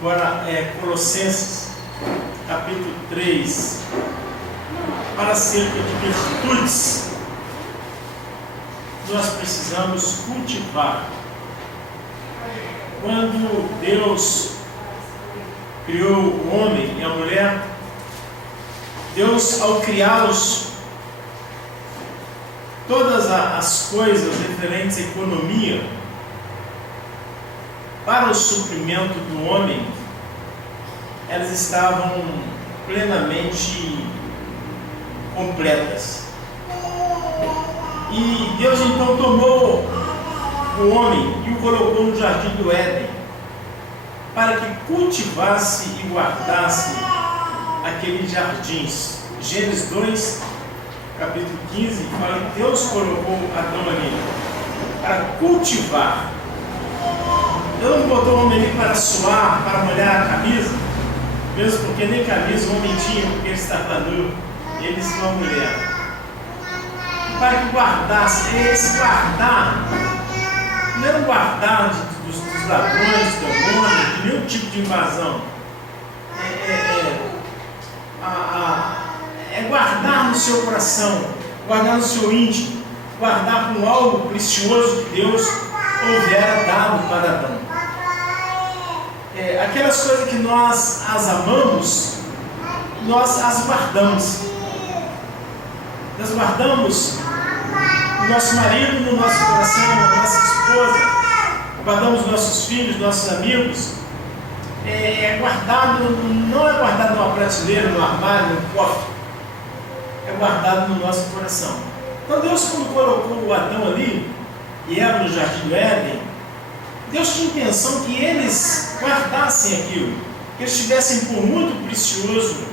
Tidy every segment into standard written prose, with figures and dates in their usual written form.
Agora Colossenses, capítulo 3, para acerca de virtudes, nós precisamos cultivar. Quando Deus criou o homem e a mulher, Deus, ao criá-los, todas as coisas referentes à economia, para o suprimento do homem, elas estavam plenamente completas. E Deus então tomou o homem e o colocou no jardim do Éden, para que cultivasse e guardasse aqueles jardins. Gênesis 2, capítulo 15, fala que Deus colocou Adão ali para cultivar. Deus não botou o homem ali para suar, para molhar a camisa, mesmo porque nem camisa o homem tinha, porque ele estava nu, e ele se uma mulher. Para que guardasse, esse guardar, não era um guardar dos ladrões, do demônio, de nenhum tipo de invasão. É guardar no seu coração, guardar no seu íntimo, guardar com algo precioso que Deus houvera dado para Adão. Aquelas coisas que nós as amamos, nós as guardamos. Nós guardamos o nosso marido no nosso coração, a nossa esposa, guardamos nossos filhos, nossos amigos. Guardado, não é guardado numa prateleira, no armário, no cofre, é guardado no nosso coração. Então Deus, quando colocou o Adão ali e Eva no jardim do Éden, Deus tinha intenção que eles guardassem aquilo, que eles tivessem por muito precioso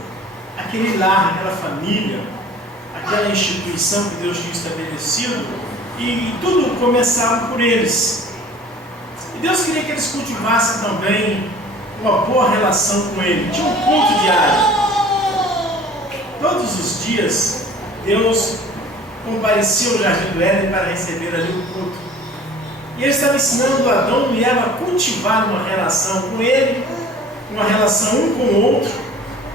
aquele lar, aquela família, aquela instituição que Deus tinha estabelecido, e tudo começava por eles. E Deus queria que eles cultivassem também uma boa relação com Ele. Tinha um culto diário. Todos os dias Deus comparecia ao jardim do Éden para receber ali o culto. E Ele estava ensinando Adão e Eva a cultivar uma relação com Ele, uma relação um com o outro,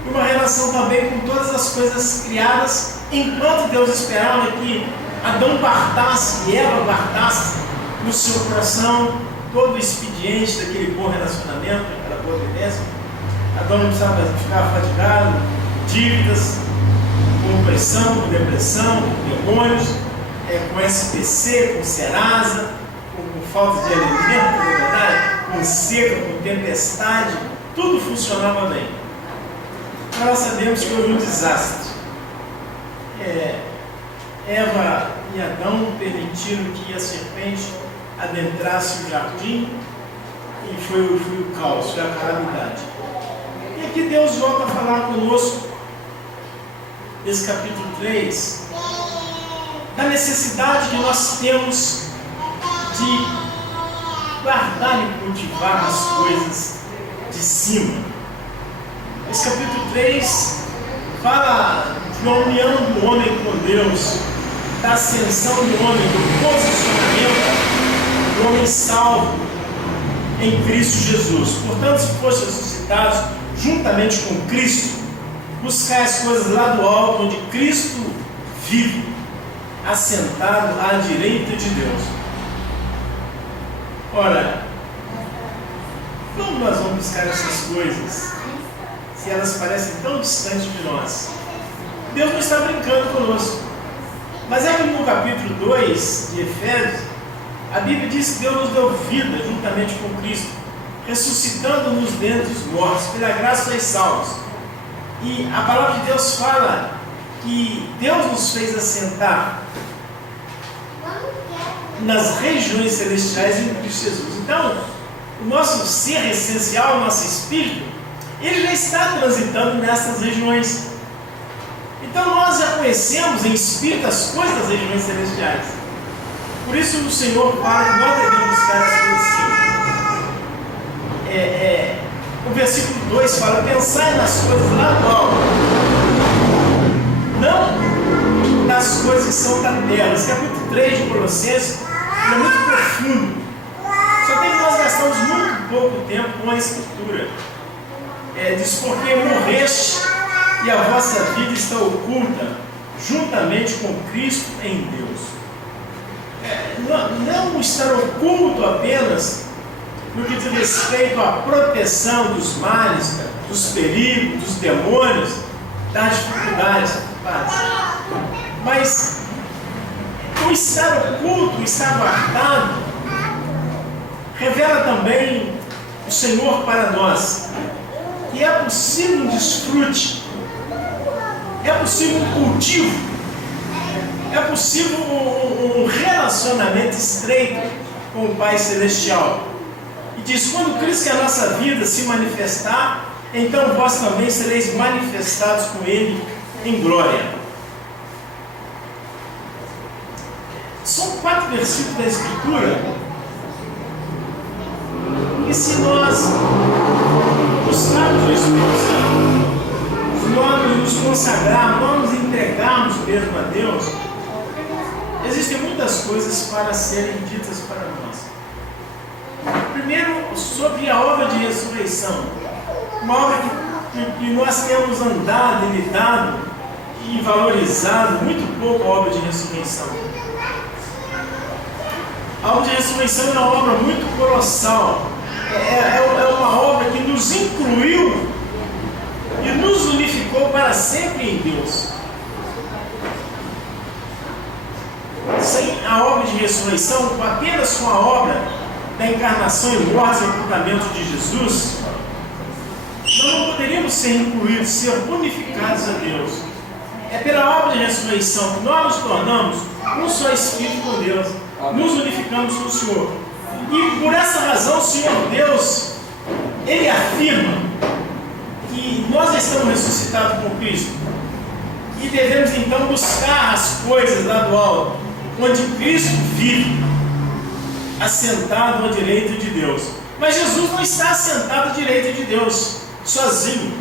e uma relação também com todas as coisas criadas, enquanto Deus esperava que Adão guardasse e Eva guardasse no seu coração todo o expediente daquele bom relacionamento, daquela boa vivência. Adão não precisava ficar fatigado, dívidas, com pressão, com depressão, com demônios, com SPC, com Serasa, com falta de alimento, na verdade, com seca, com tempestade, tudo funcionava bem. Mas nós sabemos que houve um desastre. Eva e Adão permitiram que a serpente adentrasse o jardim e foi o caos, foi a calamidade. E aqui Deus volta a falar conosco, nesse capítulo 3, da necessidade que nós temos de guardar e cultivar as coisas de cima. Esse capítulo 3 fala de uma união do homem com Deus, da ascensão do homem, do posicionamento do homem salvo em Cristo Jesus. Portanto, se fossem ressuscitados juntamente com Cristo, buscar as coisas lá do alto, onde Cristo vive, assentado à direita de Deus. Ora, como nós vamos buscar essas coisas, se elas parecem tão distantes de nós? Deus não está brincando conosco. Mas é que no capítulo 2 de Efésios, a Bíblia diz que Deus nos deu vida juntamente com Cristo, ressuscitando-nos dentre os mortos, pela graça sois salvos. E a palavra de Deus fala que Deus nos fez assentar nas regiões celestiais em Cristo Jesus. Então, o nosso ser essencial, o nosso espírito, ele já está transitando nessas regiões. Então nós já conhecemos em espírito as coisas das regiões celestiais. Por isso o Senhor fala que nós devemos buscar as coisas assim. O versículo 2 fala: pensai nas coisas lá do alto, não nas coisas que são da terra. Esse capítulo 3 de Colossenses é muito profundo. Só tem que nós gastamos muito pouco tempo com a Escritura. diz, porque morreste e a vossa vida está oculta juntamente com Cristo em Deus. Não estar oculto apenas no que diz respeito à proteção dos males, dos perigos, dos demônios, das dificuldades, mas o estar oculto, o estar guardado, revela também o Senhor para nós, que é possível um desfrute, é possível um cultivo, é possível um relacionamento estreito com o Pai Celestial. E diz, quando Cristo, que é a nossa vida, se manifestar, então vós também sereis manifestados com Ele em glória. São 4 versículos da Escritura, e se nós buscarmos o Espírito Santo, se nós nos consagrarmos, nós nos entregarmos mesmo a Deus, existem muitas coisas para serem ditas para nós. Primeiro, sobre a obra de ressurreição, uma obra que nós temos andado e lidado e valorizado muito pouco, a obra de ressurreição. A obra de ressurreição é uma obra muito colossal, é uma obra que nos incluiu e nos unificou para sempre em Deus. Sem a obra de ressurreição, apenas com a obra da encarnação e morte e sepultamento de Jesus, nós não poderíamos ser incluídos, ser unificados a Deus. É pela obra de ressurreição que nós nos tornamos um só Espírito com Deus, nos unificamos com o Senhor. E por essa razão o Senhor Deus, Ele afirma que nós estamos ressuscitados com Cristo e devemos então buscar as coisas lá do alto, onde Cristo vive, assentado à direita de Deus. Mas Jesus não está assentado à direita de Deus sozinho.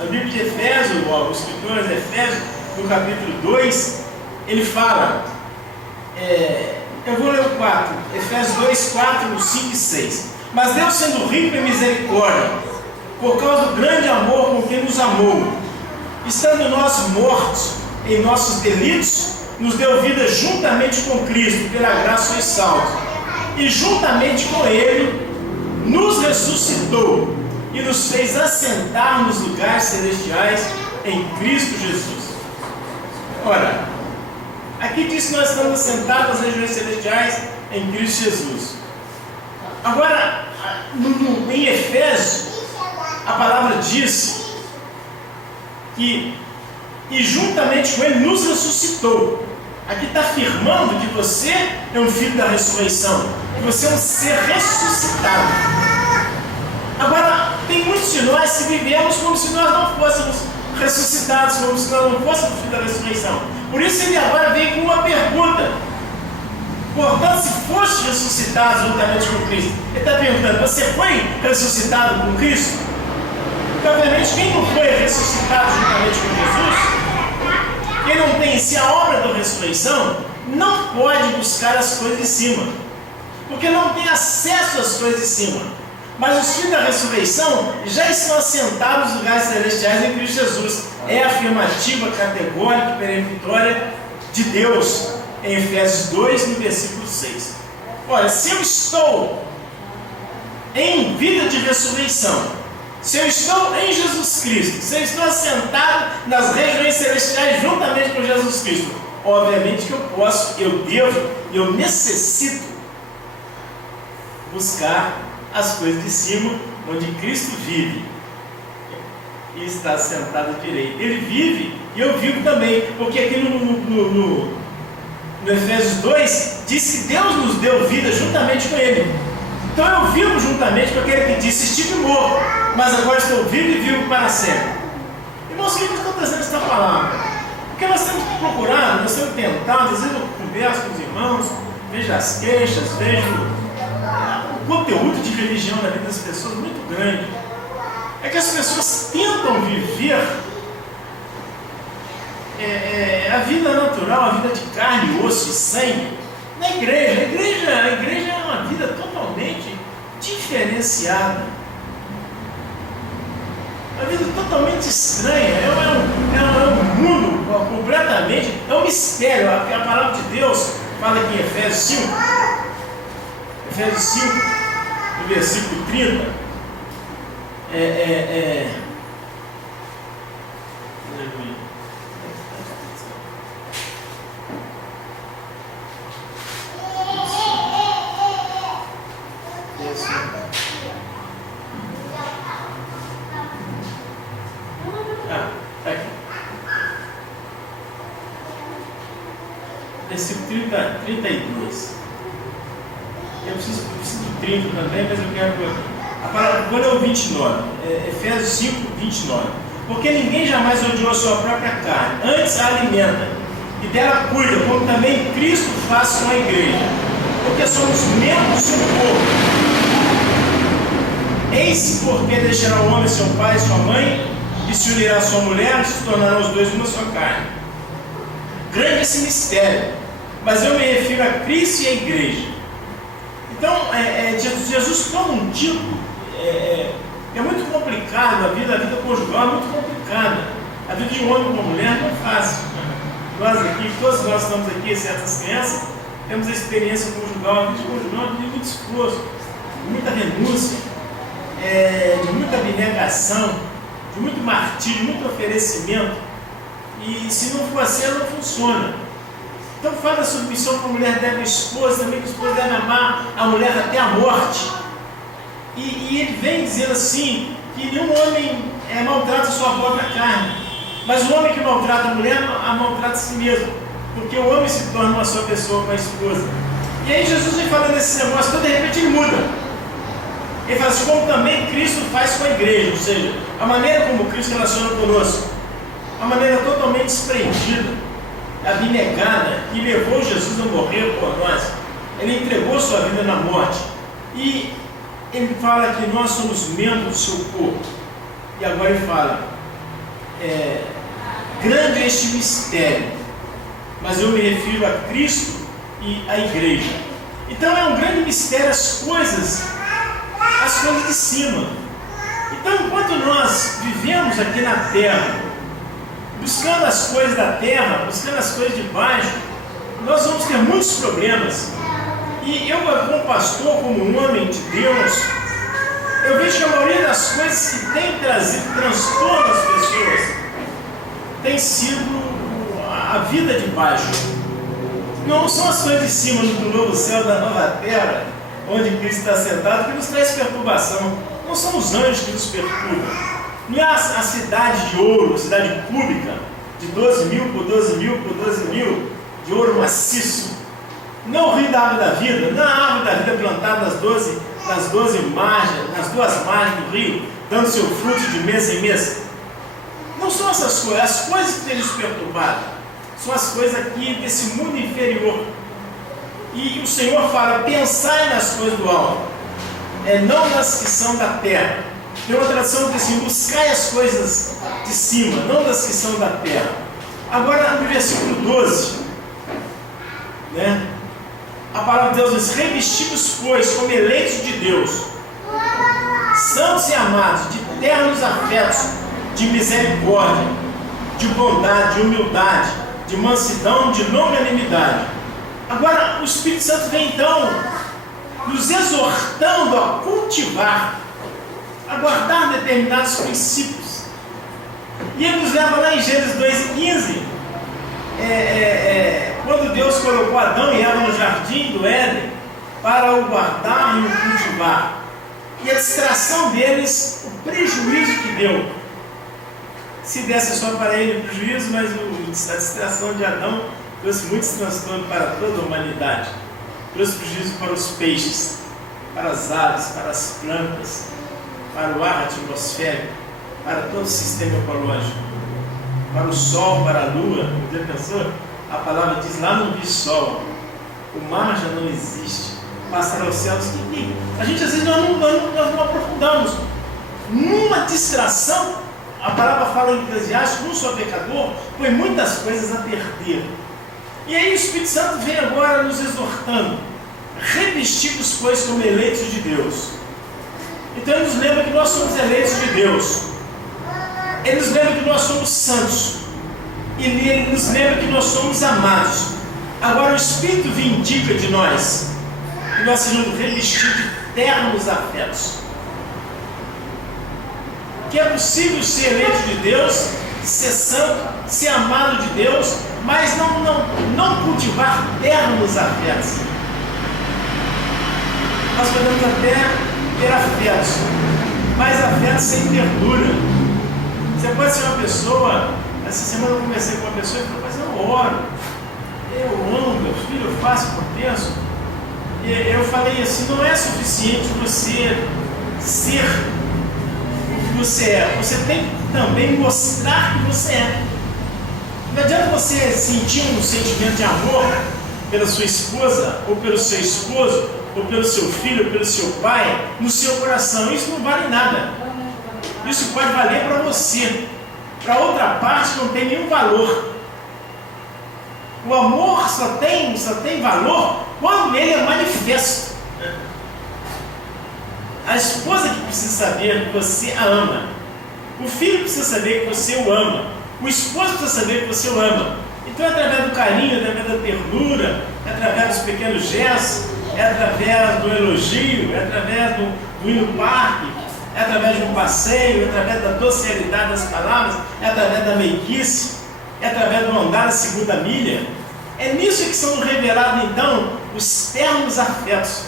A Bíblia de Efésios, o escritor de Efésios, no capítulo 2, ele fala, eu vou ler o 4, Efésios 2, 4, 5 e 6. Mas Deus, sendo rico em misericórdia, por causa do grande amor com que nos amou, estando nós mortos em nossos delitos, nos deu vida juntamente com Cristo, pela graça sois salvos, e juntamente com Ele nos ressuscitou e nos fez assentar nos lugares celestiais em Cristo Jesus. Ora, aqui diz que nós estamos assentados nas regiões celestiais em Cristo Jesus. Agora, em Efésios, a palavra diz que e juntamente com Ele nos ressuscitou. Aqui está afirmando que você é um filho da ressurreição, que você é um ser ressuscitado. Agora, tem muitos de nós que vivemos como se nós não fôssemos ressuscitados, como se nós não fôssemos filhos da ressurreição. Por isso ele agora vem com uma pergunta. Portanto, se foste ressuscitado juntamente com Cristo, ele está perguntando, você foi ressuscitado com Cristo? Porque, obviamente, quem não foi ressuscitado juntamente com Jesus, quem não tem em si a obra da ressurreição, não pode buscar as coisas de cima, porque não tem acesso às coisas de cima. Mas os filhos da ressurreição já estão assentados nos lugares celestiais em Cristo Jesus. É a afirmativa categórica e peremptória de Deus em Efésios 2, no versículo 6. Olha, se eu estou em vida de ressurreição, se eu estou em Jesus Cristo, se eu estou assentado nas regiões celestiais juntamente com Jesus Cristo, obviamente que eu posso, eu devo, eu necessito buscar as coisas de cima, onde Cristo vive e está sentado à direita. Ele vive e eu vivo também, porque aqui no Efésios 2 diz que Deus nos deu vida juntamente com Ele. Então eu vivo juntamente com aquele que disse: estive morto, mas agora estou vivo e vivo para sempre. Irmãos, o que eu estou trazendo esta palavra? Porque nós temos procurado, nós temos tentado, às vezes eu converso com os irmãos, vejo as queixas, vejo o conteúdo de religião na vida das pessoas muito grande. É que as pessoas tentam viver a vida natural, a vida de carne, osso e sangue na igreja. A igreja é uma vida totalmente diferenciada. Uma vida totalmente estranha, é um mundo completamente, é um mistério. A palavra de Deus fala aqui em Efésios 5, no versículo 30, versículo 32. Eu preciso do 30 também, mas eu quero. A palavra agora é o 29, Efésios 5, 29. Porque ninguém jamais odiou a sua própria carne, antes a alimenta e dela cuida, como também Cristo faz com a igreja, porque somos membros do corpo. Eis porque deixará o homem seu pai e sua mãe, e se unirá a sua mulher, e se tornarão os dois uma só carne. Grande esse mistério, mas eu me refiro a Cristo e a igreja. Então, Jesus toma um tipo, é muito complicado a vida conjugal é muito complicada. A vida de um homem com uma mulher não é fácil. Todos nós estamos aqui, certas crianças, temos a experiência conjugal. A vida conjugal é uma vida de muito esforço, de muita renúncia, de muita abnegação, de muito martírio, de muito oferecimento. E se não for assim, ela não funciona. Então fala da submissão que a mulher deve ao esposo, também que o esposo deve amar a mulher até a morte. E ele vem dizendo assim, que nenhum homem maltrata a sua própria carne, mas o homem que maltrata a mulher, a maltrata a si mesmo, porque o homem se torna uma só pessoa com a esposa. E aí Jesus vem falando esse negócio, então de repente ele muda. Ele fala assim, como também Cristo faz com a igreja, ou seja, a maneira como Cristo relaciona conosco, uma maneira totalmente desprendida, abnegada, que levou Jesus a morrer por nós. Ele entregou sua vida na morte. E ele fala que nós somos membros do seu corpo. E agora ele fala, grande é este mistério, mas eu me refiro a Cristo e à igreja. Então é um grande mistério as coisas de cima. Então enquanto nós vivemos aqui na terra, buscando as coisas da terra, buscando as coisas de baixo, nós vamos ter muitos problemas. E eu, como pastor, como um homem de Deus, eu vejo que a maioria das coisas que tem trazido transtorno às pessoas tem sido a vida de baixo. Não são as coisas de cima, do novo céu, da nova terra, onde Cristo está sentado, que nos traz perturbação. Não são os anjos que nos perturbam. Não é a cidade de ouro, a cidade pública, de 12 mil por 12 mil por 12 mil, de ouro maciço. Não é o rio da árvore da vida, não é a árvore da vida plantada nas 12 margens, nas duas margens do rio, dando seu fruto de mês em mês. Não são essas coisas, as coisas que têm nos perturbado, são as coisas aqui desse mundo inferior. E o Senhor fala, pensai nas coisas do alto, não nas que são da terra. Tem uma tradução que diz assim, buscai as coisas de cima, não das que são da terra. Agora, no versículo 12, a palavra de Deus diz, revesti-vos, pois, como eleitos de Deus, santos e amados, de ternos afetos, de misericórdia, de bondade, de humildade, de mansidão, de longanimidade. Agora, o Espírito Santo vem então nos exortando a cultivar, a guardar determinados princípios. E ele nos leva lá em Gênesis 2:15, quando Deus colocou Adão e Eva no jardim do Éden para o guardar e o cultivar. E a distração deles, o prejuízo que deu. Se desse só para ele o prejuízo, mas a distração de Adão trouxe muitos transtornos para toda a humanidade. Trouxe prejuízo para os peixes, para as aves, para as plantas, para o ar atmosférico, para todo o sistema ecológico, para o sol, para a lua. Já pensou? A palavra diz lá no sol, o mar já não existe, passará os céus. A gente às vezes nós não aprofundamos. Numa distração, a palavra fala em Eclesiastes, um só pecador põe muitas coisas a perder. E aí o Espírito Santo vem agora nos exortando, revesti-vos, pois, como eleitos de Deus. Então ele nos lembra que nós somos eleitos de Deus. Ele nos lembra que nós somos santos. E Ele nos lembra que nós somos amados. Agora o Espírito vindica de nós que nós sejamos revestidos de ternos afetos. Que é possível ser eleito de Deus, ser santo, ser amado de Deus, mas não cultivar ternos afetos. Nós podemos até ter afetos, mas afetos sem ternura. Você pode ser uma pessoa, essa semana eu conversei com uma pessoa e falou, mas eu oro, eu amo, meu filho, eu faço, eu penso. E eu falei assim, não é suficiente você ser o que você é, você tem que também mostrar que você é. Não adianta você sentir um sentimento de amor pela sua esposa, ou pelo seu esposo, ou pelo seu filho, ou pelo seu pai, no seu coração. Isso não vale nada. Isso pode valer para você. Para outra parte não tem nenhum valor. O amor só tem valor quando ele é manifesto. A esposa que precisa saber que você a ama. O filho precisa saber que você o ama. O esposo precisa saber que você o ama. Então é através do carinho, é através da ternura, é através dos pequenos gestos, é através do elogio, é através do ir no parque, é através de um passeio, é através da docilidade das palavras, é através da meiquice, é através do andar a segunda milha. É nisso que são revelados então os ternos afetos.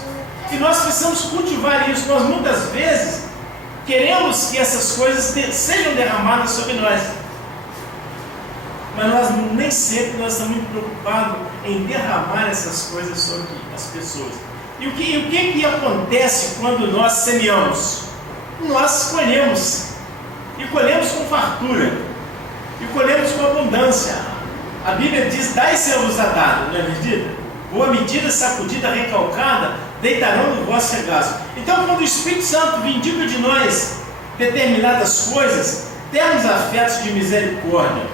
E nós precisamos cultivar isso. Nós muitas vezes queremos que essas coisas sejam derramadas sobre nós. Mas nós nem sempre nós estamos muito preocupados em derramar essas coisas sobre as pessoas. E o que acontece quando nós semeamos? Nós colhemos. E colhemos com fartura. E colhemos com abundância. A Bíblia diz, dai-se-vos a dado, não é medida? Boa medida, sacudida, recalcada, deitarão no vosso regaço. Então, quando o Espírito Santo vindica de nós determinadas coisas, termos afetos de misericórdia,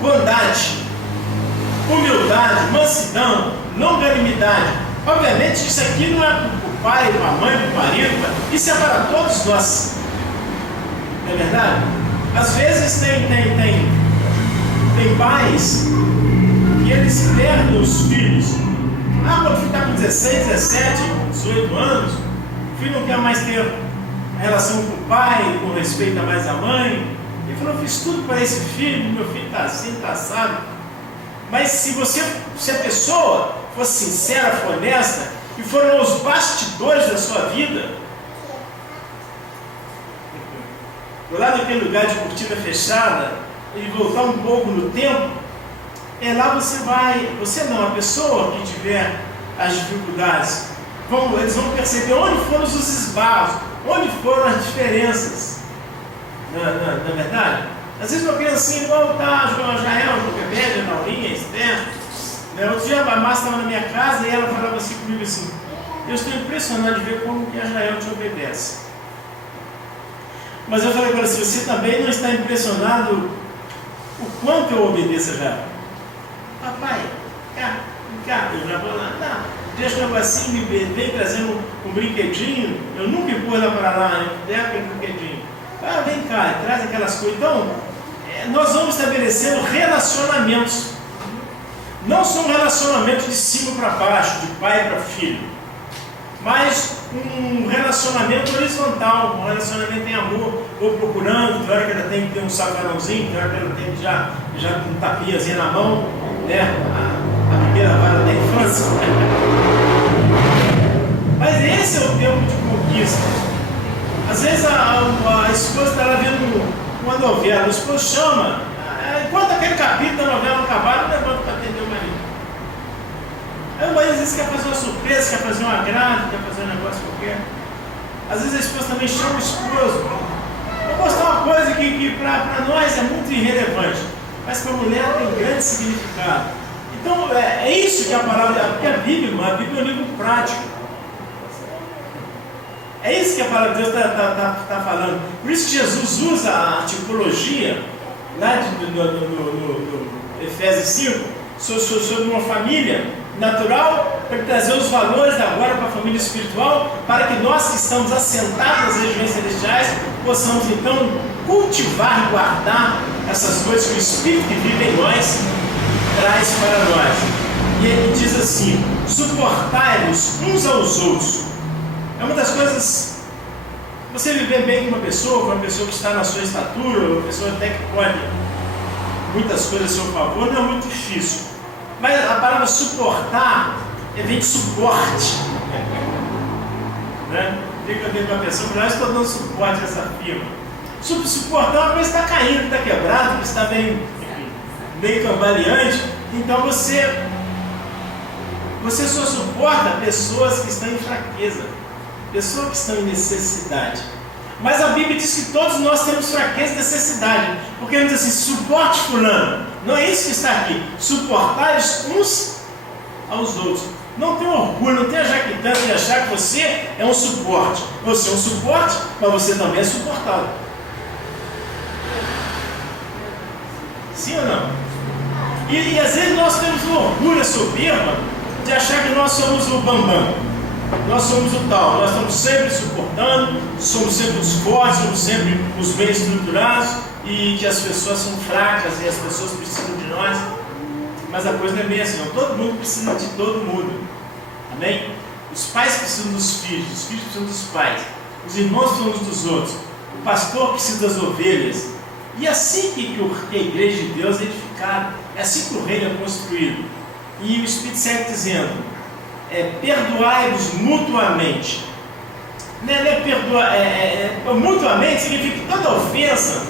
bondade, humildade, mansidão, longanimidade. Obviamente isso aqui não é para o pai, para a mãe, para o marido, isso é para todos nós. Não é verdade? Às vezes tem pais que eles perdem os filhos. Quando o filho está com 16, 17, 18 anos, o filho não quer mais ter relação com o pai, com respeito a mais a mãe. Ele falou, eu fiz tudo para esse filho, meu filho está assim, está assado. Mas se a pessoa for sincera, for honesta, e foram os bastidores da sua vida, lá naquele lugar de cortina fechada, e voltar um pouco no tempo, lá a pessoa que tiver as dificuldades, eles vão perceber onde foram os esbarros, onde foram as diferenças. Não é verdade? Às vezes uma criancinha igual está, Jael, Joquebede, a Naurinha, a Esther. Outro dia a Márcia estava na minha casa e ela falava assim comigo assim, eu estou impressionado de ver como que a Jael te obedece. Mas eu falei para ela assim, você também não está impressionado o quanto eu obedeço a Jael? Papai, cá, eu já vou lá, tá. Deixa um negocinho, vem trazendo um brinquedinho, eu nunca pus ela para lá, né? Der aquele brinquedinho. Vem cá, traz aquelas coisas. Então, nós vamos estabelecendo relacionamentos. Não são relacionamentos de cima para baixo, de pai para filho, mas um relacionamento horizontal, um relacionamento em amor, ou procurando, tem hora que ela tem que ter um sacarãozinho, tem hora que ela tem que já com um tapinhazinho na mão, né? A primeira vara da infância. Mas esse é o tempo de conquista. Às vezes a esposa está lá vendo uma novela, o esposo chama, enquanto aquele capítulo da novela não acabar, não levanta para atender o marido. Aí o marido às vezes quer fazer uma surpresa, quer fazer um agrado, quer fazer um negócio qualquer. Às vezes a esposa também chama o esposo. Vou mostrar uma coisa que para nós é muito irrelevante, mas para a mulher tem grande significado. Então é isso que a palavra, porque a Bíblia é um livro prático. É isso que a palavra de Deus está falando. Por isso que Jesus usa a tipologia, lá no Efésios 5, sobre uma família natural, para trazer os valores agora para a família espiritual, para que nós que estamos assentados nas regiões celestiais, possamos então cultivar e guardar essas coisas que o Espírito que vive em nós traz para nós. E ele diz assim: suportai-vos uns aos outros. É uma das coisas, você viver bem com uma pessoa que está na sua estatura, uma pessoa até que pode muitas coisas a seu favor, não é muito difícil. Mas a palavra suportar vem de suporte. Né? Tem que eu tenho uma pessoa que eu estou dando suporte a essa firma. Suportar é uma coisa que está caindo, que está quebrado, que está meio cambaleante. Então você só suporta pessoas que estão em fraqueza, pessoas que estão em necessidade. Mas a Bíblia diz que todos nós temos fraqueza e necessidade. Porque ele diz assim: suporte fulano. Não é isso que está aqui. Suportar uns aos outros. Não tenha orgulho, não tenha jactância de achar que você é um suporte. Você é um suporte, mas você também é suportado. Sim ou não? E às vezes nós temos um orgulho, a soberba, de achar que nós somos o bambam. Nós somos o tal. Nós estamos sempre suportando, somos sempre os fortes, somos sempre os bem estruturados, e que as pessoas são fracas e as pessoas precisam de nós. Mas a coisa não é bem assim, não. Todo mundo precisa de todo mundo. Amém? Os pais precisam dos filhos, os filhos precisam dos pais, os irmãos precisam uns dos outros, o pastor precisa das ovelhas. E é assim que a igreja de Deus é edificada, é assim que o reino é construído. E o Espírito segue dizendo: perdoai-vos mutuamente. Mutuamente significa que toda ofensa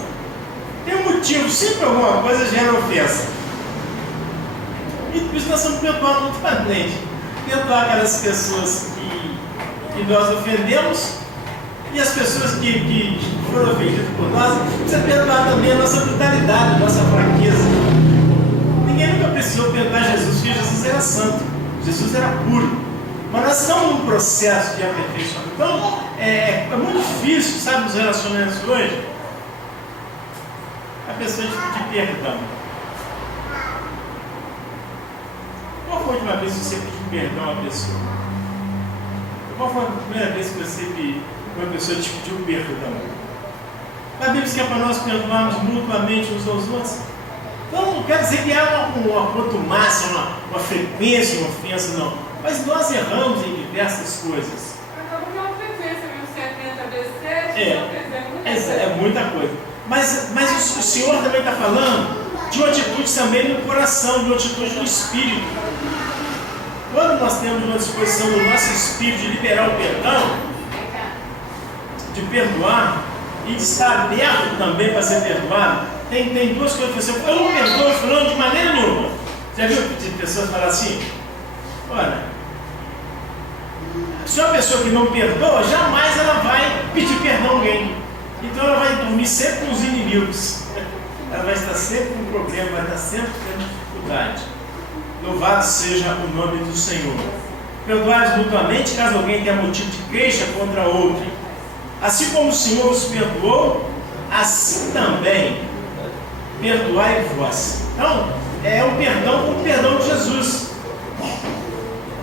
tem um motivo, sempre alguma coisa gera ofensa. E por isso nós estamos perdoando mutuamente. Perdoar aquelas pessoas que nós ofendemos, e as pessoas que foram ofendidas por nós. Precisa perdoar também a nossa brutalidade, a nossa fraqueza. Ninguém nunca precisou perdoar Jesus, porque Jesus era santo, Jesus era puro. Mas nós estamos num processo de aperfeiçoamento. Então é muito difícil, sabe, nos relacionamentos hoje, a pessoa de perdão. Qual foi a última vez que você pediu perdão a uma pessoa? Qual foi a primeira vez que uma pessoa te pediu perdão? A Bíblia diz que é para nós perdoarmos mutuamente uns aos outros. Então não quer dizer que há uma contumácia, uma frequência, uma ofensa, não. Mas nós erramos em diversas coisas. Acaba que é uma frequência, 1070 vezes 7, é muita coisa. Mas o Senhor também está falando de uma atitude também no coração, de uma atitude no espírito. Quando nós temos uma disposição no nosso espírito de liberar o perdão, de perdoar e de estar aberto também para ser perdoado, tem duas coisas que eu não perdoo fulano de maneira nenhuma. Já viu de pessoas falar assim? Olha, se é uma pessoa que não perdoa, jamais ela vai pedir perdão a alguém. Então ela vai dormir sempre com os inimigos. Ela vai estar sempre com problema, vai estar sempre tendo dificuldade. Louvado seja o nome do Senhor. Perdoai mutuamente caso alguém tenha motivo de queixa contra outro. Assim como o Senhor os perdoou, assim também perdoai vós. Então, é um perdão como o perdão de Jesus.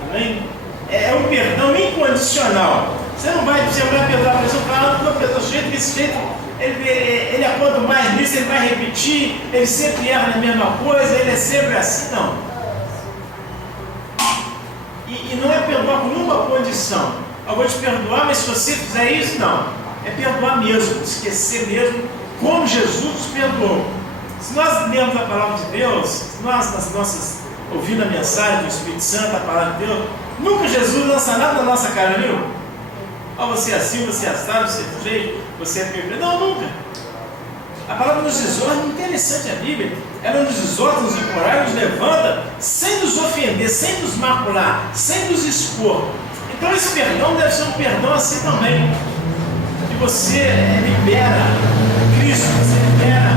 Amém? É um perdão incondicional. Você não vai perdoar a pessoa falando: não, perdoa o jeito, desse jeito, ele é quanto mais nisso, ele vai repetir, ele sempre erra na mesma coisa, ele é sempre assim. Não. E não é perdoar com nenhuma condição. Eu vou te perdoar, mas se você fizer isso, não. É perdoar mesmo, esquecer mesmo, como Jesus nos perdoou. Se nós lemos a palavra de Deus, se nós, nas nossas, ouvindo a mensagem do Espírito Santo, a palavra de Deus, nunca Jesus lança nada na nossa cara, viu? Você é assim, você é assado, você é do jeito, você é perfeito. Não, nunca. A palavra nos exorta, é interessante a Bíblia. Ela nos exorta, nos encoraja, nos levanta, sem nos ofender, sem nos macular, sem nos expor. Então esse perdão deve ser um perdão assim também. Que você libera Cristo, você libera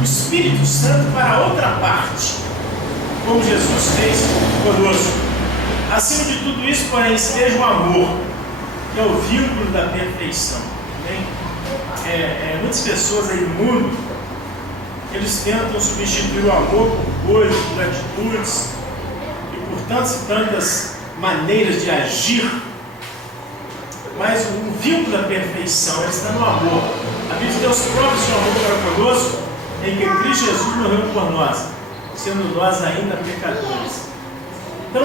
o Espírito Santo para outra parte, como Jesus fez conosco. Acima de tudo isso, porém, esteja o amor, que é o vínculo da perfeição. Muitas pessoas aí no mundo, eles tentam substituir o amor por coisas, por atitudes e por tantas maneiras de agir. mas um vínculo da perfeição, ele está no amor. A Bíblia diz que Deus próprio seu amor para conosco, em que Cristo Jesus morreu por nós, sendo nós ainda pecadores. Então,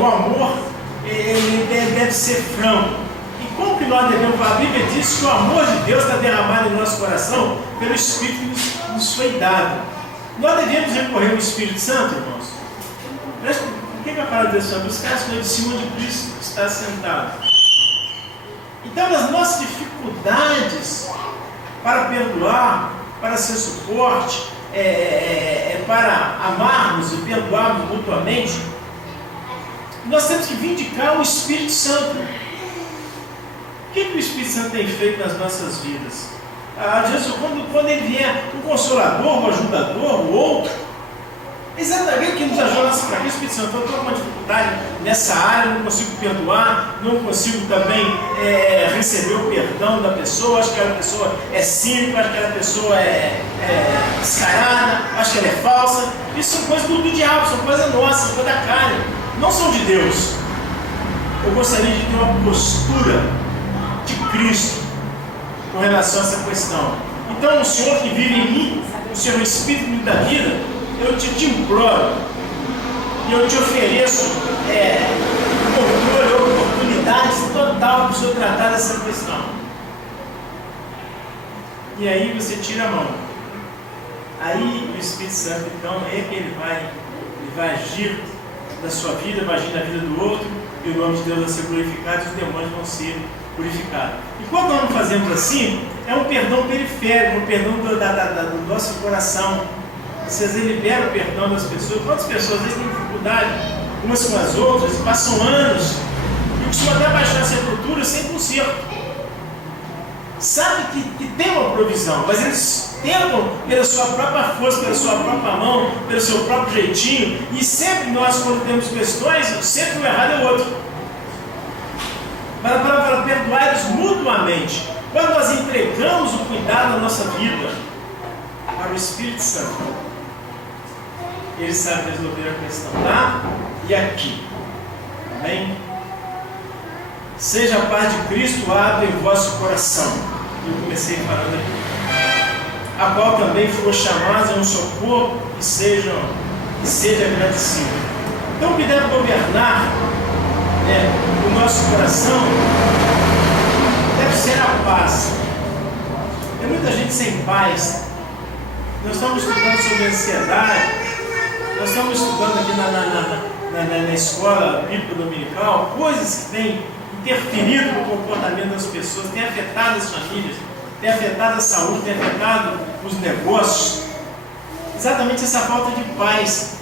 o amor, ele deve ser franco. E como que nós devemos? A Bíblia diz que o amor de Deus está derramado em nosso coração pelo Espírito que nos foi dado. Nós devemos recorrer ao Espírito Santo, irmãos? Por que a palavra de Deus fala? Buscar as coisas de cima de Cristo que está sentado. Então, as nossas dificuldades para perdoar, para ser suporte, para amarmos e perdoarmos mutuamente, nós temos que vindicar o Espírito Santo. O que o Espírito Santo tem feito nas nossas vidas? Jesus, quando ele vier, um consolador, um ajudador, o outro, exatamente que nos ajuda nessa fraqueza. O Espírito Santo, eu estou com uma dificuldade nessa área, não consigo perdoar, não consigo também receber o perdão da pessoa, acho que aquela pessoa é cínica, acho que aquela pessoa é descarada, acho que ela é falsa. Isso são coisas do diabo, são coisas nossas, são coisas da carne, não são de Deus. Eu gostaria de ter uma postura de Cristo com relação a essa questão. Então, o Senhor que vive em mim, o Senhor, o Espírito da vida, eu te imploro e eu te ofereço controle, oportunidades total para o Senhor tratar dessa questão. E aí você tira a mão. Aí o Espírito Santo, então, é que ele vai agir na sua vida, vai agir na vida do outro, e o nome de Deus vai ser glorificado e os demônios vão ser purificados. E quando nós não fazemos assim, é um perdão periférico, um perdão do nosso coração. Vocês liberam o perdão das pessoas. Quantas pessoas às vezes têm dificuldade umas com as outras, passam anos e costumam até baixar a sepultura sem conserto. Sabe que tem uma provisão, mas eles tentam pela sua própria força, pela sua própria mão, pelo seu próprio jeitinho, e sempre nós, quando temos questões, sempre o errado é o outro. Para perdoar eles mutuamente. Quando nós entregamos o cuidado da nossa vida para o Espírito Santo, ele sabe resolver a questão lá e aqui. Amém? Seja a paz de Cristo abre em vosso coração. Eu comecei falando aqui. A qual também foram chamados a um só corpo e seja agradecido. Então, o que deve governar o nosso coração deve ser a paz. Tem muita gente sem paz. Nós estamos estudando sobre ansiedade. Nós estamos estudando aqui na escola bíblica dominical coisas que têm interferido no comportamento das pessoas, têm afetado as famílias, têm afetado a saúde, têm afetado os negócios. Exatamente essa falta de paz.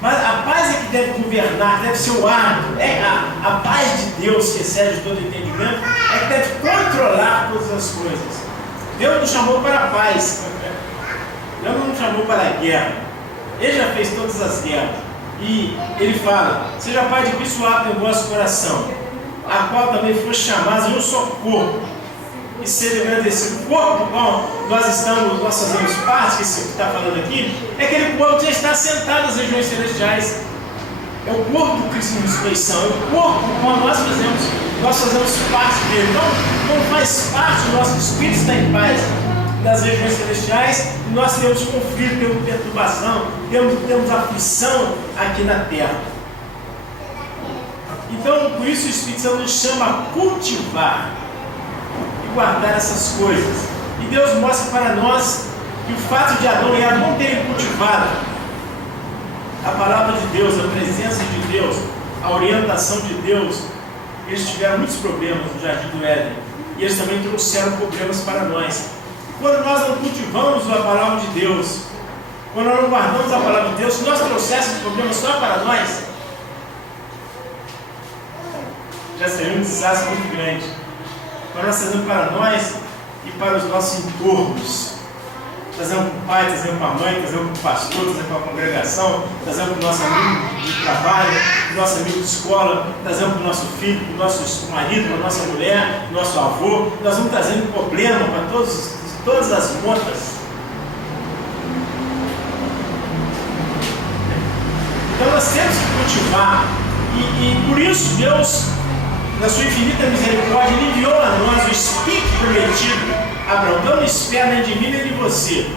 Mas a paz é que deve governar, deve ser o árbitro. A paz de Deus, que excede todo entendimento, é que deve controlar todas as coisas. Deus nos chamou para a paz. Deus não nos chamou para a guerra. Ele já fez todas as guerras. E ele fala: seja a paz de Cristo abre em vosso coração, a qual também foi chamado em um só corpo, e seja agradecido. O corpo do qual nós fazemos parte, que está falando aqui, é aquele corpo que já está sentado nas regiões celestiais. É o corpo do Cristo em ressurreição, é o corpo do qual nós fazemos parte dele. Então, não faz parte do nosso espírito estar em paz das regiões celestiais, e nós temos conflito, temos perturbação, temos aflição aqui na terra. Então, por isso o Espírito Santo nos chama a cultivar e guardar essas coisas. E Deus mostra para nós que o fato de Adão e Eva não terem cultivado a palavra de Deus, a presença de Deus, a orientação de Deus, eles tiveram muitos problemas no Jardim do Éden. E eles também trouxeram problemas para nós. Quando nós não cultivamos a palavra de Deus, quando nós não guardamos a palavra de Deus, se nós trouxéssemos problemas só para nós, já seria um desastre muito grande. Mas nós trazemos para nós e para os nossos entornos. Trazemos para o pai, trazemos para a mãe, trazemos para o pastor, trazemos para a congregação, trazemos para o nosso amigo de trabalho, para o nosso amigo de escola, trazemos para o nosso filho, para o nosso marido, para a nossa mulher, para o nosso avô. Nós vamos trazendo problema para todas as montas. Então nós temos que cultivar E por isso Deus, na sua infinita misericórdia, Ele enviou a nós o Espírito prometido. Abraão, então não espera nem de mim nem de você.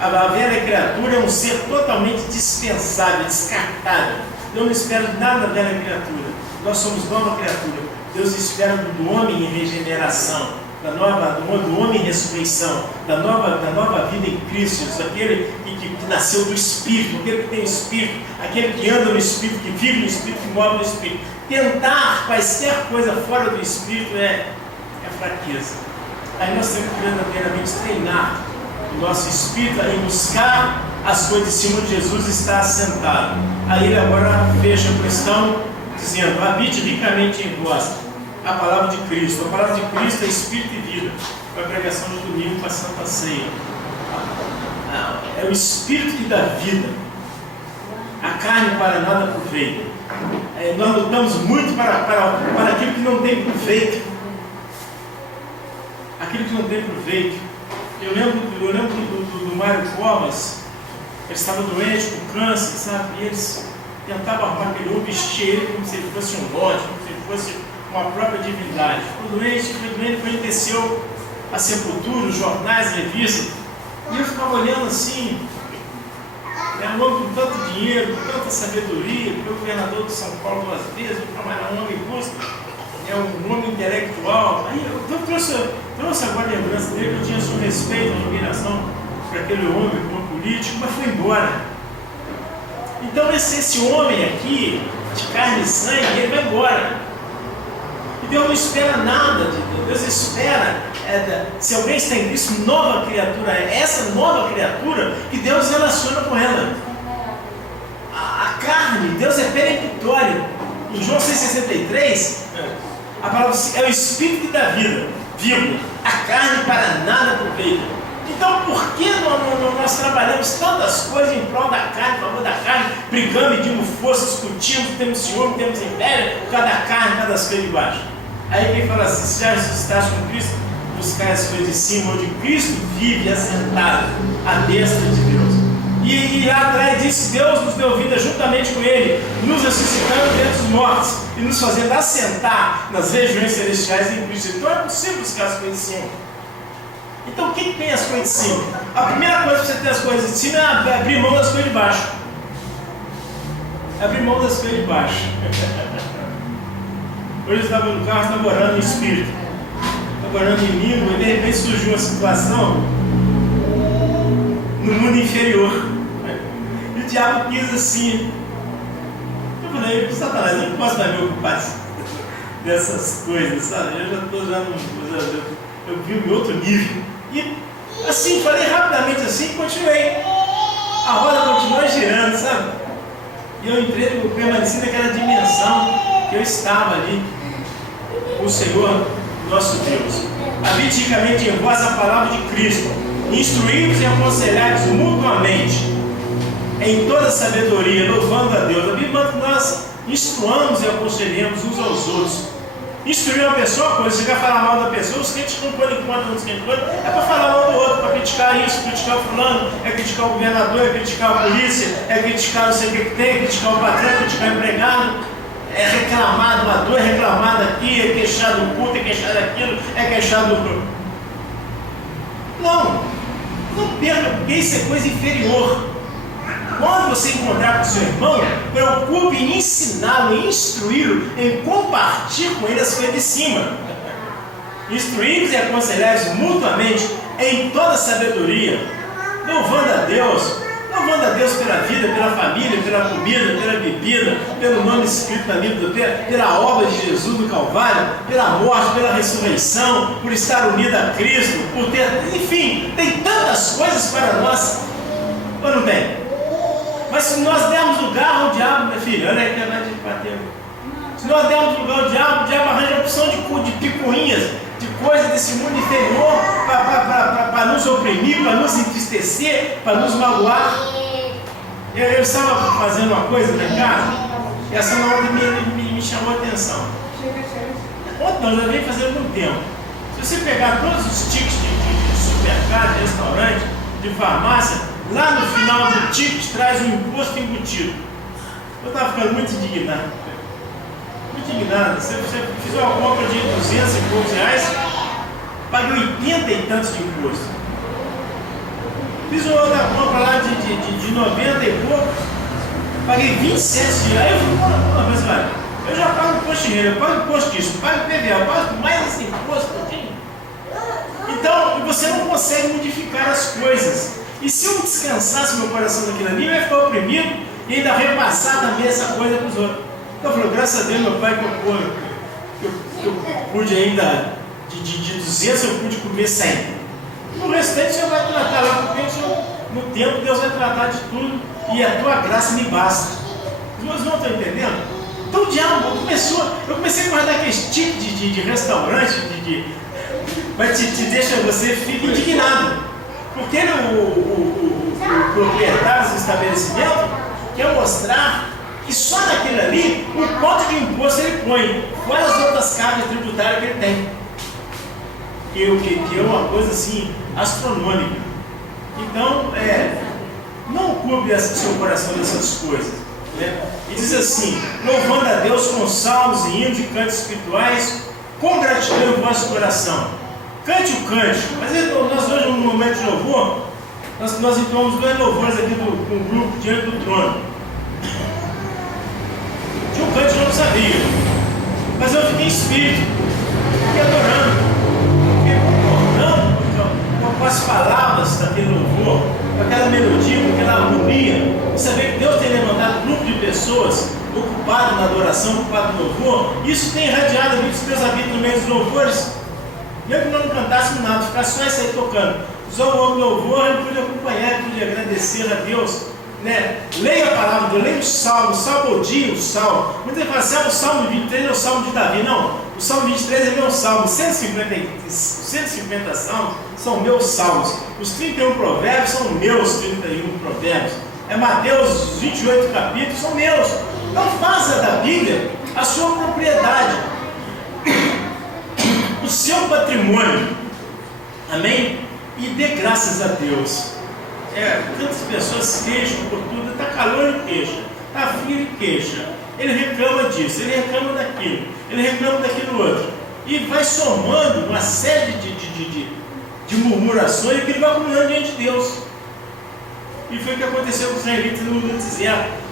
A velha criatura é um ser totalmente dispensável, descartável. Eu não espero nada da velha criatura. Nós somos nova criatura. Deus espera do homem em regeneração, do homem em ressurreição, da nova vida em Cristo, aquele que nasceu do Espírito, aquele que tem o Espírito, aquele que anda no Espírito, que vive no Espírito, que move no Espírito. Tentar quaisquer coisa fora do Espírito é fraqueza. Aí nós temos que verdadeiramente treinar o nosso Espírito em buscar as coisas de cima onde Jesus está assentado. Aí ele agora fecha a questão dizendo: habite ricamente em vós a palavra de Cristo. A palavra de Cristo é Espírito e vida. Foi a pregação de domingo para a Santa Ceia. É o Espírito que dá vida. A carne para nada aproveita. Nós lutamos muito para aquilo que não tem proveito. Aquilo que não tem proveito. Eu lembro do Mário Covas. Ele estava doente com câncer, sabe? E eles tentavam arrumar aquele homem, vestir ele como se ele fosse um lote, como se ele fosse uma própria divindade. Ficou doente, ele desceu a sepultura, os jornais, revistas, e eu ficava olhando assim, um homem com tanto dinheiro, com tanta sabedoria, foi governador de São Paulo 2 vezes, um homem ilustre, um homem intelectual. Aí eu trouxe agora a lembrança dele, eu tinha seu respeito, admiração para aquele homem como político, mas foi embora. Então esse homem aqui, de carne e sangue, ele vai embora. E Deus não espera nada de Deus. Deus espera, se alguém está em Cristo, nova criatura. É essa nova criatura que Deus relaciona com ela. A carne, Deus é peremptório. Em João 6,63, a palavra é o Espírito que dá vida, vírgula. A carne para nada aproveita. Então, por que nós trabalhamos tantas coisas em prol da carne, em favor da carne, brigando, medindo força, discutindo, temos ciúme, temos inveja, por causa da carne, por causa das coisas de baixo? Aí quem fala assim: se já ressuscitaste com Cristo, buscar as coisas de cima, onde Cristo vive assentado à destra de Deus. E lá atrás diz que Deus nos deu vida juntamente com Ele, nos ressuscitando dentre os mortos e nos fazendo assentar nas regiões celestiais em Cristo. Então é possível buscar as coisas de cima. Então o que tem as coisas de cima? A primeira coisa para você ter as coisas de cima é abrir mão das coisas de baixo. Abrir mão das coisas de baixo. Hoje eu estava no carro, estava orando em espírito, estava orando em língua, e de repente surgiu uma situação no mundo inferior. E o diabo quis assim. Eu falei: Satanás, eu não posso mais me ocupar dessas coisas, sabe? Eu já estou eu vi em outro nível. E assim, falei rapidamente assim e continuei. A roda continuou girando, sabe? E eu entrei, eu permaneci naquela dimensão que eu estava ali. O Senhor, nosso Deus. Habite ricamente em vós a palavra de Cristo, instruídos e aconselhados mutuamente, em toda sabedoria, louvando a Deus. A Bíblia manda que nós instruamos e aconselhemos uns aos outros. Instruir uma pessoa, quando você quer falar mal da pessoa, os crentes não podem conta, não sei quem é para falar mal do outro, para criticar isso, criticar o fulano, é criticar o governador, é criticar a polícia, é criticar não sei o que tem, é criticar o patrão, é criticar o empregado, é reclamar do doador, é reclamar daqui, é queixar do culto, é queixar daquilo, é queixar do... Não perca, porque isso é coisa inferior. Quando você encontrar com seu irmão, preocupe em ensiná-lo, em instruí-lo, em compartilhar com ele as coisas de cima. Instruí-los e aconselhar-os mutuamente em toda sabedoria, louvando a Deus pela vida, pela família, pela comida, pela bebida, pelo nome escrito na Bíblia, pela obra de Jesus do Calvário, pela morte, pela ressurreição, por estar unido a Cristo, por ter, enfim, tem tantas coisas para nós, ou não tem? Mas se nós dermos lugar ao diabo, minha filha, olha aí que vai te bater. Se nós dermos lugar ao diabo, o diabo arranja a opção de picuinhas, de coisas desse mundo inferior para nos oprimir, para nos entristecer, para nos magoar. Eu estava fazendo uma coisa na casa, e essa na hora me chamou a atenção. Ontem não, já venho fazendo um tempo. Se você pegar todos os tickets de supermercado, de restaurante, de farmácia, lá no final do ticket traz um imposto embutido. Eu estava ficando muito indignado. Muito indignado. Você fiz uma compra de 200 e poucos reais, paguei 80 e tantos de imposto. Fiz uma outra compra lá de 90 e poucos, paguei 27 reais. Aí eu falei, mas olha, eu já pago imposto de renda, eu pago imposto disso, pago PVA, eu pago mais esse imposto todinho. Então, você não consegue modificar as coisas. E se eu descansasse meu coração daquilo ali, eu ia ficar oprimido e ainda repassar também essa coisa para os outros. Então eu falei, graças a Deus, meu pai, que eu pude ainda, de 200 eu pude comer 100. No restante o Senhor vai tratar lá, porque no tempo Deus vai tratar de tudo e a tua graça me basta. Os meus não estão entendendo? Então o diabo eu comecei a guardar aquele tipo de restaurante, mas te deixa, você fica indignado. Porque o proprietário do estabelecimento quer mostrar que só naquele ali, o quanto de imposto ele põe, fora as outras cargas tributárias que ele tem. Que é uma coisa assim, astronômica. Então, não ocupe seu coração dessas coisas. Né? E diz assim, louvando a Deus com salmos e hinos e cantos espirituais, com gratidão em vosso coração. Cante o cântico. Mas nós hoje, no momento de louvor, nós entoamos 2 louvores aqui com o grupo diante do trono. Tinha um cântico que eu não sabia, mas eu fiquei em espírito, fiquei adorando, fiquei concordando com as palavras daquele louvor, com aquela melodia, com aquela harmonia. E saber que Deus tem levantado um grupo de pessoas ocupadas na adoração, ocupadas no louvor. Isso tem irradiado a vida dos teus habitos no meio dos louvores. Mesmo que nós não cantássemos nada, ficar só isso aí tocando. Só o louvor, ele podia acompanhar, ele podia agradecer a Deus. Né? Leia a palavra de Deus, leia o salmo, salmodia o salmo. Muita gente fala assim, o salmo 23 é o salmo de Davi. Não, o salmo 23 é meu salmo. 150 salmos são meus salmos. Os 31 provérbios são meus 31 provérbios. Mateus 28 capítulos são meus. Não faça da Bíblia a sua propriedade, o seu patrimônio. Amém? E dê graças a Deus. Tantas pessoas queixam por tudo, está calor e queixa, está frio e queixa. Ele reclama disso, ele reclama daquilo, ele reclama daquilo outro. E vai somando uma série de murmurações que ele vai acumulando diante de Deus. E foi o que aconteceu com os israelitas no deserto.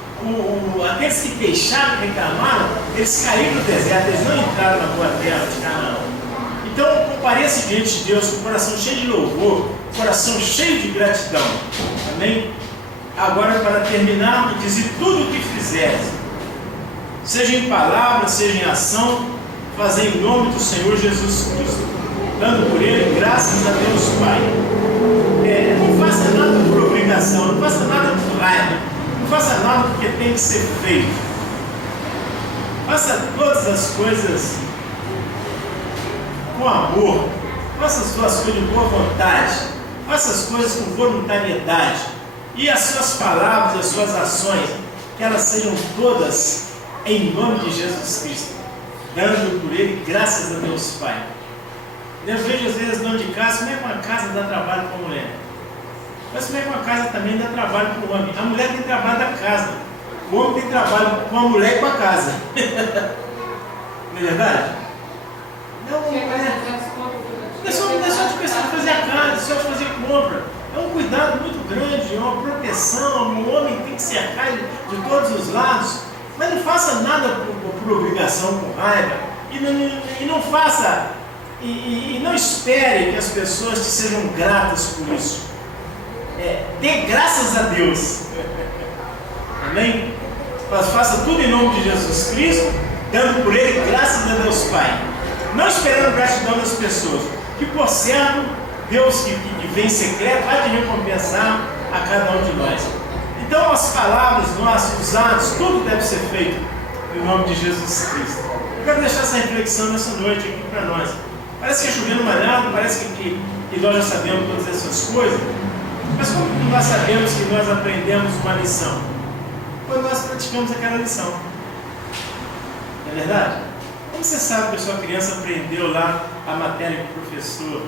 Aqueles que queixaram, reclamaram, eles caíram no deserto, eles não entraram na boa terra de Canaã. Então, compareça diante de Deus com o coração cheio de louvor, coração cheio de gratidão. Amém? Agora, para terminar, dizer tudo o que fizeres, seja em palavra, seja em ação, fazer em nome do Senhor Jesus Cristo, dando por Ele graças a Deus Pai. Não faça nada por obrigação, não faça nada por raiva, não faça nada porque tem que ser feito. Faça todas as coisas com amor, faça as suas coisas de boa vontade, faça as coisas com voluntariedade, e as suas palavras e as suas ações, que elas sejam todas em nome de Jesus Cristo, dando por Ele graças a Deus Pai. Eu vejo às vezes dono de casa, como é que uma casa dá trabalho para a mulher? Mas como é que uma casa também dá trabalho para o homem? A mulher tem trabalho da casa, o homem tem trabalho com a mulher e com a casa. Não é verdade? Não é só de pensar em fazer a casa, só de fazer compra. É um cuidado muito grande, é uma proteção. O homem tem que cercar de todos os lados. Mas não faça nada por obrigação, com raiva. E não faça, e não espere que as pessoas te sejam gratas por isso. Dê graças a Deus. Amém? Mas faça tudo em nome de Jesus Cristo, dando por Ele graças a Deus Pai. Não esperando gratidão das pessoas, que por certo, Deus que vem em secreto vai te recompensar a cada um de nós. Então as palavras nossas, os atos, tudo deve ser feito em nome de Jesus Cristo. Eu quero deixar essa reflexão nessa noite aqui para nós. Parece que é chovendo molhado, parece que nós já sabemos todas essas coisas, mas como nós sabemos que nós aprendemos uma lição? Quando nós praticamos aquela lição. Não é verdade? Como você sabe que a sua criança aprendeu lá a matéria que o professor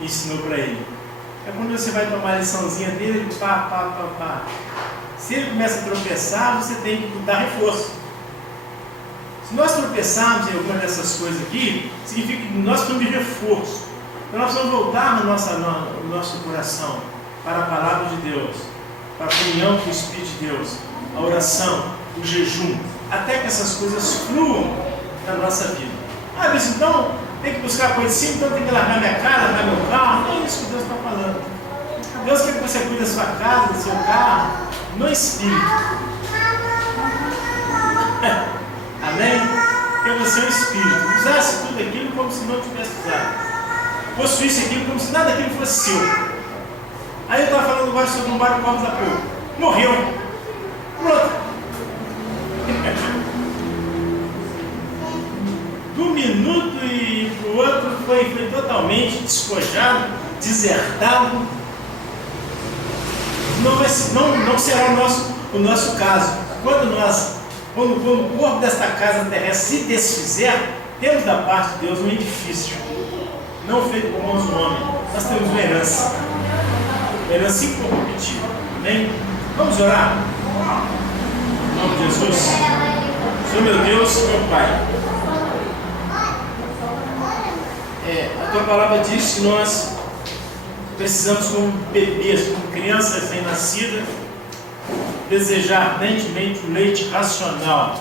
ensinou para ele? É quando você vai tomar a liçãozinha dele, pá. Se ele começa a tropeçar, você tem que dar reforço. Se nós tropeçarmos em alguma dessas coisas aqui, significa que nós precisamos de reforço. Então nós precisamos voltar no nosso coração para a palavra de Deus, para a comunhão com o Espírito de Deus, a oração, o jejum, até que essas coisas fluam na nossa vida. Ah, Deus, então tem que buscar coisa assim, então tem que largar minha casa, largar meu carro. Não é isso que Deus está falando. Deus quer que você cuide da sua casa, do seu carro, no Espírito. Amém? Porque você é um Espírito. Usasse tudo aquilo como se não tivesse usado. Possuísse aquilo como se nada daquilo fosse seu. Aí eu estava falando agora sobre um Mário Covas há pouco. Morreu. Pronto. De um minuto e para o outro foi totalmente despojado, desertado. Não será o nosso caso. Quando o corpo desta casa terrestre se desfizer, temos da parte de Deus um edifício, não feito por mãos do homem. Nós temos uma herança incorruptível. Amém? Vamos orar? Em nome de Jesus. Senhor meu Deus, meu Pai, a Tua palavra diz que nós precisamos, como bebês, como crianças recém-nascidas, desejar ardentemente o leite racional,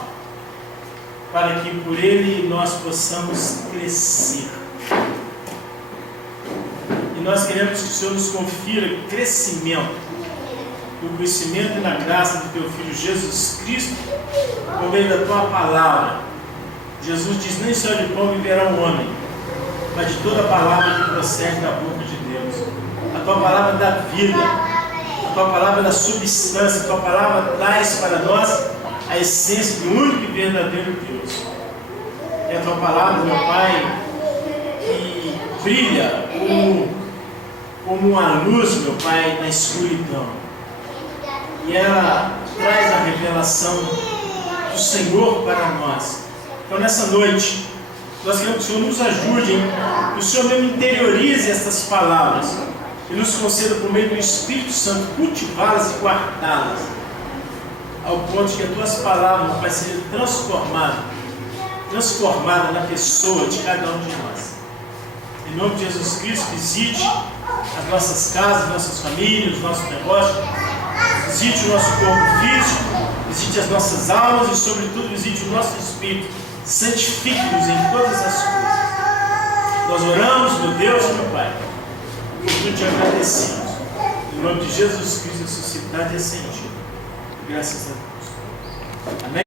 para que por ele nós possamos crescer. E nós queremos que o Senhor nos confira crescimento no conhecimento e na graça do Teu Filho Jesus Cristo, por meio da Tua palavra. Jesus diz: nem só de pão viverá o homem, mas de toda palavra que procede da boca de Deus. A Tua palavra dá vida, a Tua palavra dá substância, a Tua palavra traz para nós a essência do único e verdadeiro Deus. É a Tua palavra, meu Pai, que brilha como uma luz, meu Pai, na escuridão. E ela traz a revelação do Senhor para nós. Então nessa noite, nós queremos que o Senhor nos ajude, que o Senhor mesmo interiorize essas palavras e nos conceda, por meio do Espírito Santo, cultivá-las e guardá-las, ao ponto de que as Tuas palavras, meu Pai, sejam transformadas na pessoa de cada um de nós. Em nome de Jesus Cristo, visite as nossas casas, nossas famílias, os nossos negócios, visite o nosso corpo físico, visite as nossas almas e, sobretudo, visite o nosso espírito. Santifique-nos em todas as coisas. Nós oramos, meu Deus e meu Pai, por tudo te agradecemos. Em nome de Jesus Cristo, ressuscitado e ascendido. Graças a Deus. Amém.